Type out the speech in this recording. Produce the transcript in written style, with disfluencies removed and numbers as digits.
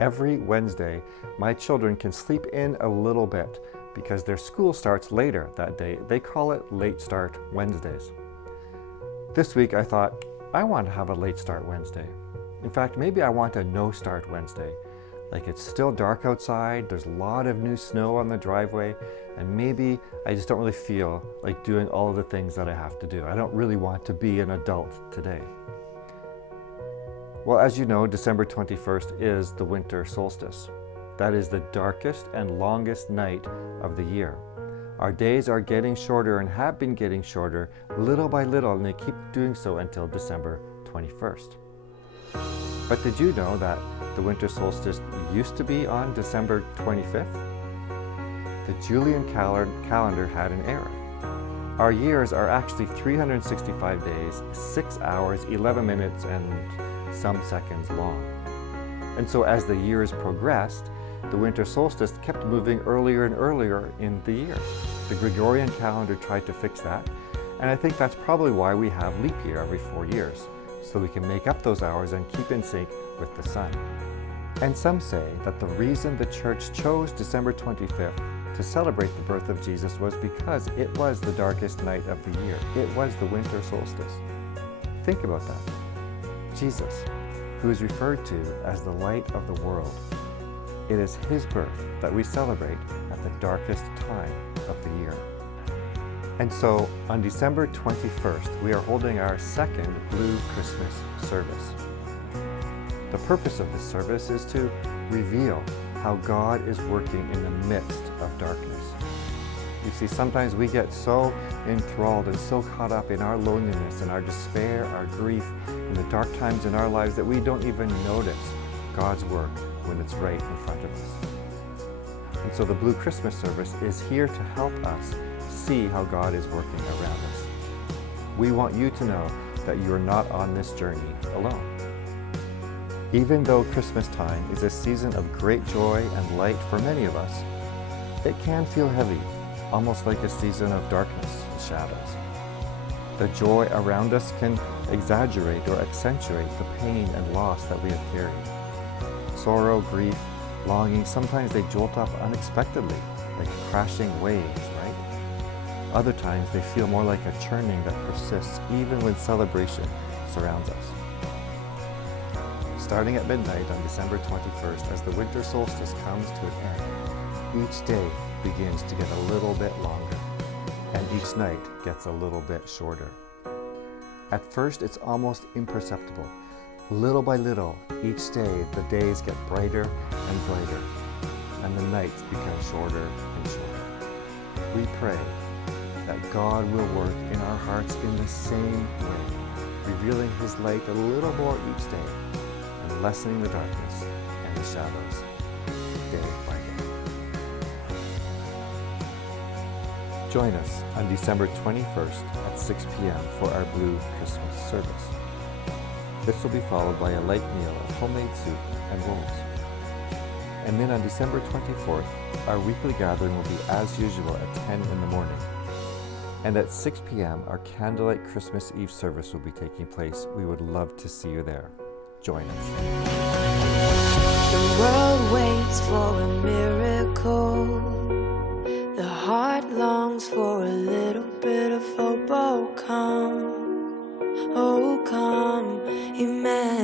Every Wednesday, my children can sleep in a little bit because their school starts later that day. They call it Late Start Wednesdays. This week I thought, I want to have a Late Start Wednesday. In fact, maybe I want a No Start Wednesday. Like it's still dark outside, there's a lot of new snow on the driveway, and maybe I just don't really feel like doing all of the things that I have to do. I don't really want to be an adult today. Well, as you know, December 21st is the winter solstice. That is the darkest and longest night of the year. Our days are getting shorter and have been getting shorter little by little, and they keep doing so until December 21st. But did you know that the winter solstice used to be on December 25th? The Julian calendar had an error. Our years are actually 365 days, 6 hours, 11 minutes, and some seconds long. And so as the years progressed, the winter solstice kept moving earlier and earlier in the year. The Gregorian calendar tried to fix that, and I think that's probably why we have leap year every 4 years, so we can make up those hours and keep in sync with the sun. And some say that the reason the church chose December 25th to celebrate the birth of Jesus was because it was the darkest night of the year. It was the winter solstice. Think about that. Jesus, who is referred to as the light of the world, it is his birth that we celebrate at the darkest time of the year. And so on December 21st, we are holding our second Blue Christmas service. The purpose of this service is to reveal how God is working in the midst of darkness. You see, sometimes we get so enthralled and so caught up in our loneliness and our despair, our grief, and the dark times in our lives that we don't even notice God's work when it's right in front of us. And so the Blue Christmas service is here to help us see how God is working around us. We want you to know that you are not on this journey alone. Even though Christmas time is a season of great joy and light for many of us, it can feel heavy, almost like a season of darkness and shadows. The joy around us can exaggerate or accentuate the pain and loss that we have carried. Sorrow, grief, longing, sometimes they jolt up unexpectedly, like crashing waves, right? Other times they feel more like a churning that persists even when celebration surrounds us. Starting at midnight on December 21st, as the winter solstice comes to an end, each day begins to get a little bit longer, and each night gets a little bit shorter. At first, it's almost imperceptible. Little by little, each day, the days get brighter and brighter, and the nights become shorter and shorter. We pray that God will work in our hearts in the same way, revealing his light a little more each day, and lessening the darkness and the shadows day by day. Join us on December 21st at 6 p.m. for our Blue Christmas service. This will be followed by a light meal of homemade soup and rolls. And then on December 24th, our weekly gathering will be as usual at 10 in the morning. And at 6 p.m., our candlelight Christmas Eve service will be taking place. We would love to see you there. Join us. The world waits for a miracle. The heart longs for a little bit of hope. Oh, come, Emmanuel.